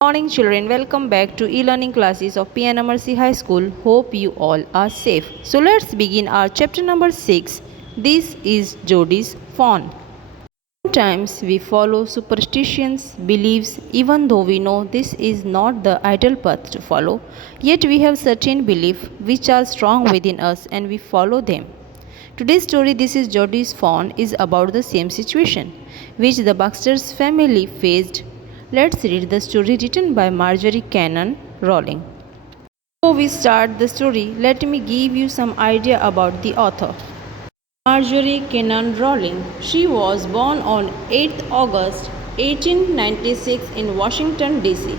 Morning children, welcome back to e-learning classes of P.N.AMERSEY High School. Hope you all are safe. So let's begin our chapter number 6. This is Jodi's fawn. Sometimes we follow superstitions, beliefs, even though we know this is not the ideal path to follow. Yet we have certain beliefs which are strong within us and we follow them. Today's story, This is Jodi's fawn, is about the same situation which the Baxter's family faced. Let's read the story written by Marjorie Cannon Rowling. Before we start the story, let me give you some idea about the author. Marjorie Cannon Rowling. She was born on 8th August 1896 in Washington, D.C.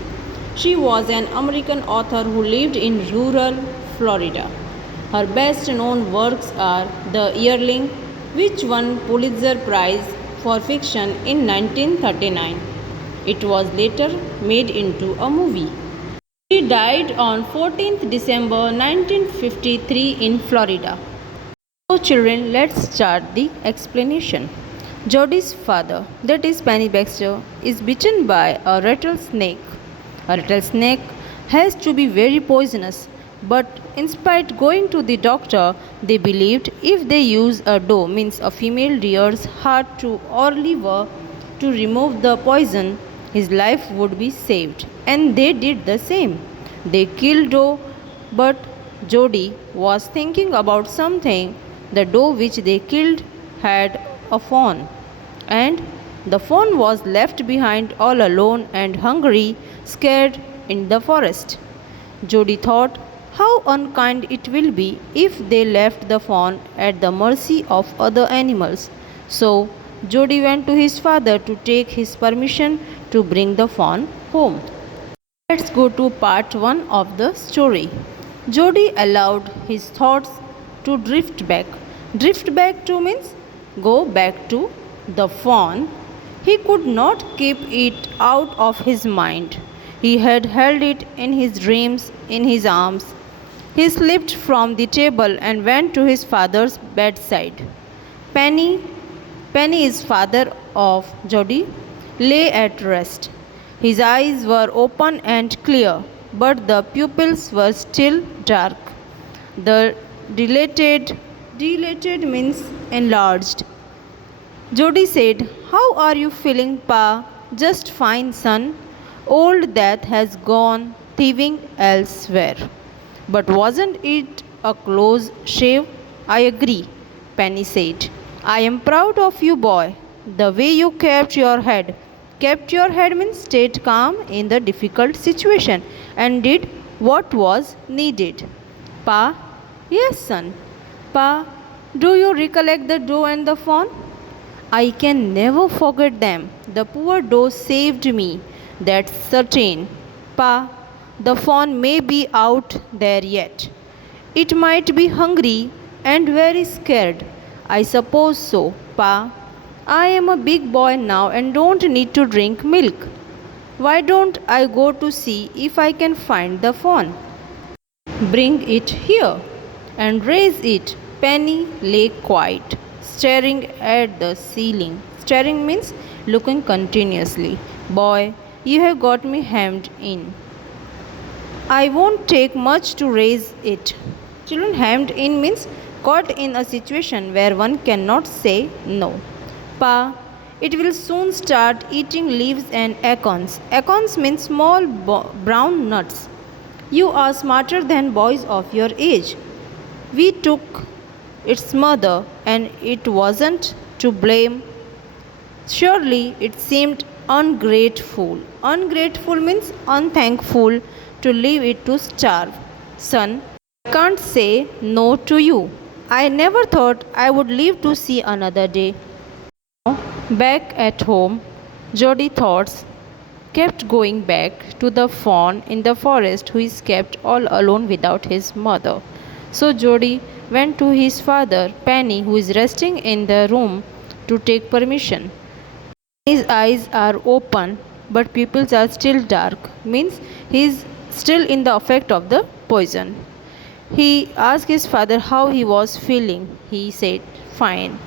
She was an American author who lived in rural Florida. Her best known works are The Yearling, which won Pulitzer Prize for Fiction in 1939. It was later made into a movie. She died on 14th December 1953 in Florida. So children, let's start the explanation. Jodi's father, that is Penny Baxter, is bitten by a rattlesnake. A rattlesnake has to be very poisonous, but in spite going to the doctor, they believed if they use a doe, means a female deer's heart or liver to remove the poison, his life would be saved. And they did the same. They killed doe, but Jodi was thinking about something. The doe which they killed had a fawn, and the fawn was left behind all alone and hungry, scared in the forest. Jodi thought how unkind it will be if they left the fawn at the mercy of other animals. So Jodi went to his father to take his permission to bring the fawn home. Let's go to part 1 of the story. Jodi allowed his thoughts to drift back. Drift back to means go back to the fawn. He could not keep it out of his mind. He had held it in his dreams, in his arms. He slipped from the table and went to his father's bedside. Penny is father of Jodi, lay at rest. His eyes were open and clear, but the pupils were still dark. The dilated means enlarged. Jodi said, "How are you feeling, Pa?" "Just fine, son. Old Death has gone thieving elsewhere." "But wasn't it a close shave?" "I agree," Penny said. "I am proud of you, boy. The way you kept your head. Kept your head means stayed calm in the difficult situation and did what was needed." "Pa?" "Yes, son." "Pa, do you recollect the doe and the fawn?" "I can never forget them. The poor doe saved me, that's certain." "Pa, the fawn may be out there yet." "It might be hungry and very scared." "I suppose so, Pa. I am a big boy now and don't need to drink milk. Why don't I go to see if I can find the fawn? Bring it here and raise it." Penny lay quiet, staring at the ceiling. Staring means looking continuously. "Boy, you have got me hemmed in. I won't take much to raise it." Children, hemmed in means caught in a situation where one cannot say no. "Pa, it will soon start eating leaves and acorns." Acorns means small brown nuts. "You are smarter than boys of your age. We took its mother and it wasn't to blame. Surely it seemed ungrateful." Ungrateful means unthankful to leave it to starve. "Son, I can't say no to you. I never thought I would live to see another day." Back at home, Jodi's thoughts kept going back to the fawn in the forest who is kept all alone without his mother. So Jodi went to his father, Penny, who is resting in the room, to take permission. His eyes are open, but pupils are still dark, means he is still in the effect of the poison. He asked his father how he was feeling. He said, "Fine."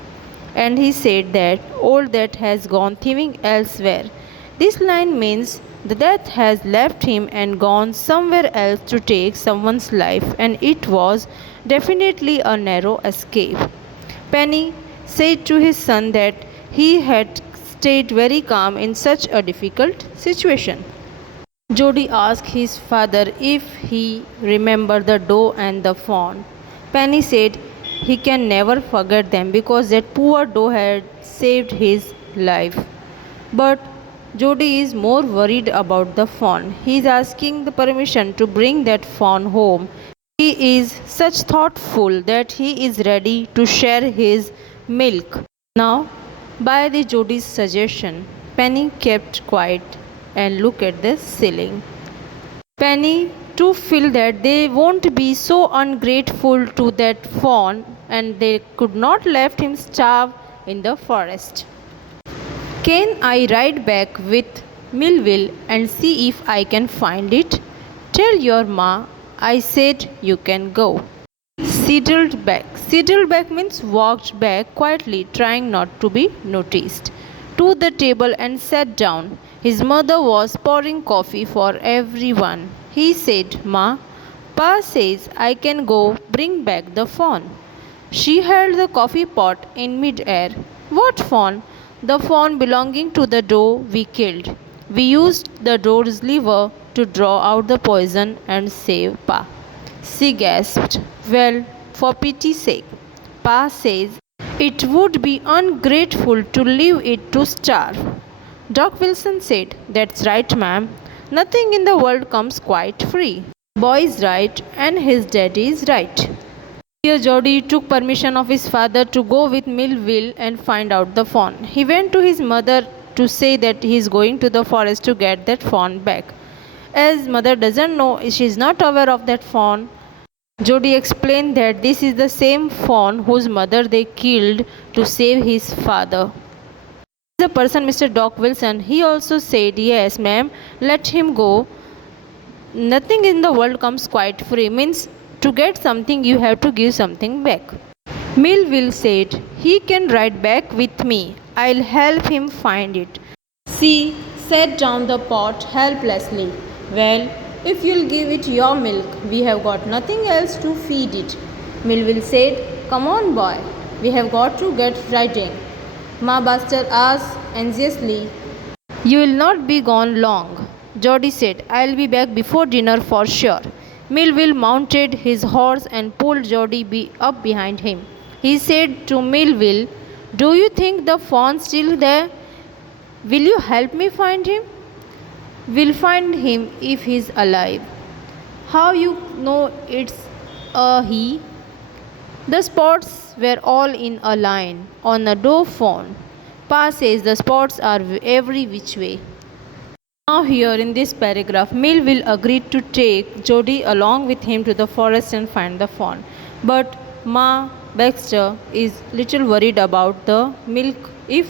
And he said that all that has gone thieving elsewhere. This line means The death has left him and gone somewhere else to take someone's life, and it was definitely a narrow escape. Penny said to his son that he had stayed very calm in such a difficult situation. Jody asked his father if he remembered the doe and the fawn. Penny said he can never forget them because that poor doe had saved his life. But Jody is more worried about the fawn. He is asking the permission to bring that fawn home. He is such thoughtful that he is ready to share his milk. Now, by the Jody's suggestion, Penny kept quiet and looked at the ceiling. Penny too feel that they won't be so ungrateful to that fawn and they could not let him starve in the forest. Can I ride back with Millville and see if I can find it? Tell your ma I said you can go. Sidled back. Sidled back means walked back quietly, trying not to be noticed, to the table and sat down. His mother was pouring coffee for everyone. He said, Ma, Pa says I can go bring back the fawn. She held the coffee pot in mid-air. What fawn? The fawn belonging to the doe we killed. We used the doe's liver to draw out the poison and save Pa. She gasped. Well, for pity's sake. Pa says it would be ungrateful to leave it to starve. Doc Wilson said, That's right, ma'am. Nothing in the world comes quite free. Boy is right and his daddy is right. Here Jody took permission of his father to go with Millville and find out the fawn. He went to his mother to say that he is going to the forest to get that fawn back. As mother doesn't know, she is not aware of that fawn, Jody explained that this is the same fawn whose mother they killed to save his father. The person, Mr. Doc Wilson, he also said, Yes, ma'am, let him go. Nothing in the world comes quite free, means to get something you have to give something back. Millville said, He can ride back with me. I'll help him find it. She set down the pot helplessly. Well, if you'll give it your milk, we have got nothing else to feed it. Millville said, Come on, boy, we have got to get riding. Ma Buster asked anxiously, You will not be gone long. Jody said, I'll be back before dinner for sure. Millville mounted his horse and pulled Jody up behind him. He said to Millville, Do you think the fawn's still there? Will you help me find him? We'll find him if he's alive. How you know it's a he? The spots were all in a line on a doe fawn. Pa says the spots are every which way. Now here in this paragraph, Millville agreed to take Jody along with him to the forest and find the fawn. But Ma Baxter is little worried about the milk. If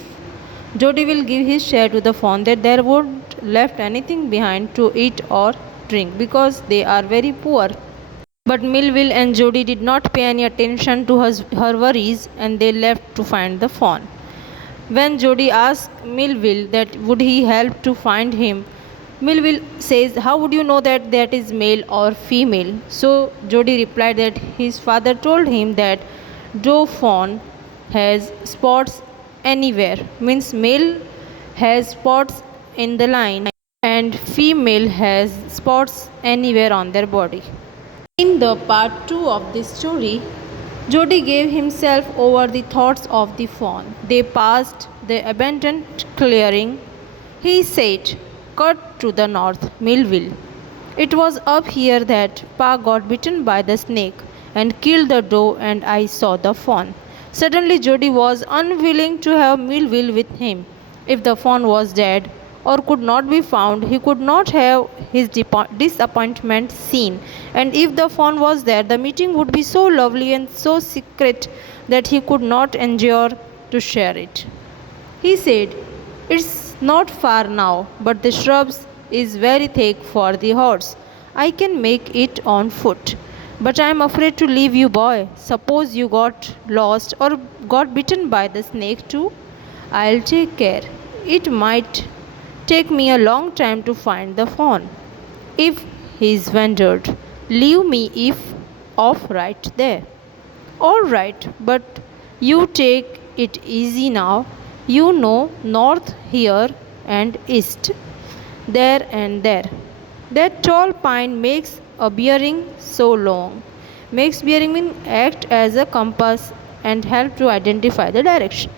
Jody will give his share to the fawn, that there won't left anything behind to eat or drink because they are very poor. But Millville and Jody did not pay any attention to her worries and they left to find the fawn. When Jody asked Millville that would he help to find him, Millville says, How would you know that is male or female? So Jody replied that his father told him that doe fawn has spots anywhere, means male has spots in the line and female has spots anywhere on their body. In the part 2 of this story, Jody gave himself over the thoughts of the fawn. They passed the abandoned clearing. He said, Cut to the north, Millville. It was up here that Pa got bitten by the snake and killed the doe and I saw the fawn. Suddenly Jody was unwilling to have Millville with him. If the fawn was dead or could not be found, he could not have his disappointment seen. And if the fawn was there, the meeting would be so lovely and so secret that he could not endure to share it. He said, It's not far now, but the shrubs is very thick for the horse. I can make it on foot. But I am afraid to leave you, boy. Suppose you got lost or got bitten by the snake too. I'll take care. It might take me a long time to find the fawn. If he's wandered, leave me if off right there. All right, but you take it easy now. You know north here and east, there and there. That tall pine makes a bearing so long. Makes bearing act as a compass and help to identify the direction.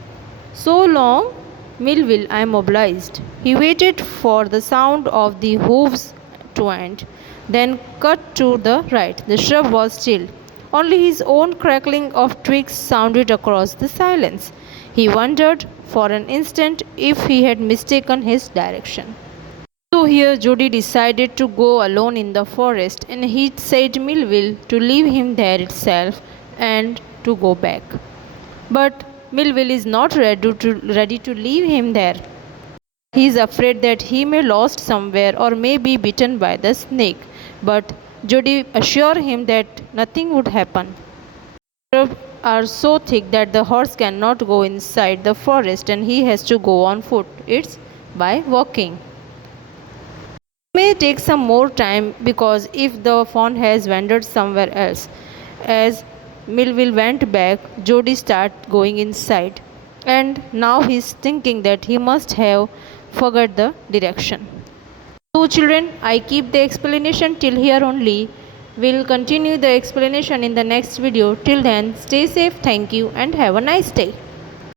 So long, Millville, I mobilized. He waited for the sound of the hooves to end, then cut to the right. The shrub was still. Only his own crackling of twigs sounded across the silence. He wondered for an instant if he had mistaken his direction. So here Jody decided to go alone in the forest, and he said Millville to leave him there itself and to go back. But Millville is not ready to leave him there. He is afraid that he may lost somewhere or may be bitten by the snake. But Jody assured him that nothing would happen. The shrubs are so thick that the horse cannot go inside the forest and he has to go on foot. It's by walking. It may take some more time because if the fawn has wandered somewhere else, as Millville went back, Jody started going inside, and now he's thinking that he must have forgot the direction. So, children, I keep the explanation till here only. We'll continue the explanation in the next video. Till then, stay safe, thank you, and have a nice day.